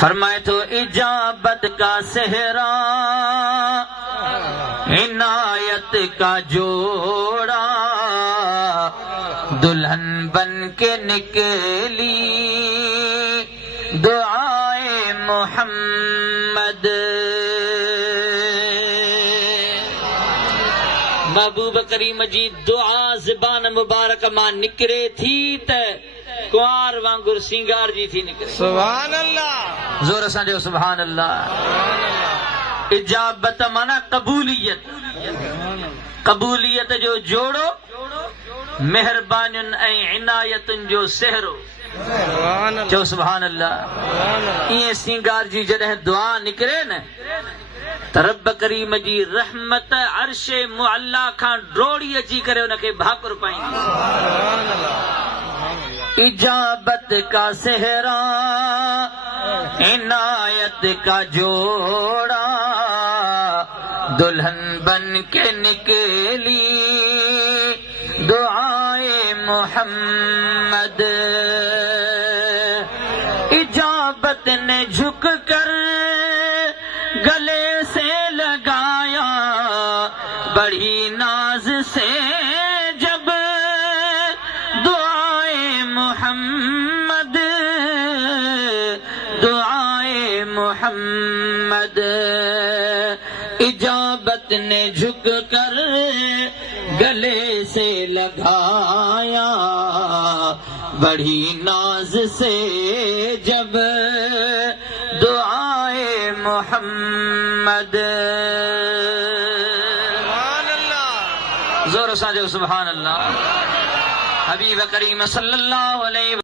فرمائے تو اجابت کا صحرا عنایت کا جوڑا دلہن بن کے نکلی دعائے محمد محبوب کریم جی دعا زبان مبارک ماں نکرے تھی تے کوار وانگر سنگار جی تھی نکرے سبحان اللہ زور سان جو سبحان اللہ اجابت مانا قبولیت قبولیت جو جوڑو مہربانن اے عنایتن جو سہرو جو سبحان اللہ یہ سنگار جی جڑے دعا نکرے نا رب کریم جی رحمت عرش معلا کھان ڈوڑی اچی کرے ان کے بھاکر پائیں اجابت کا صحرا عنایت کا جوڑا دلہن بن کے نکلی دعائے محمد اجابت نے جھک کر گلے سے لگایا بڑی ناز سے جب دعائے محمد دعائے محمد اجابت نے جھک کر گلے سے لگایا بڑی ناز سے جب دعائے محمد سبحان اللہ زور سان جو سبحان اللہ حبیب کریم صلی اللہ علیہ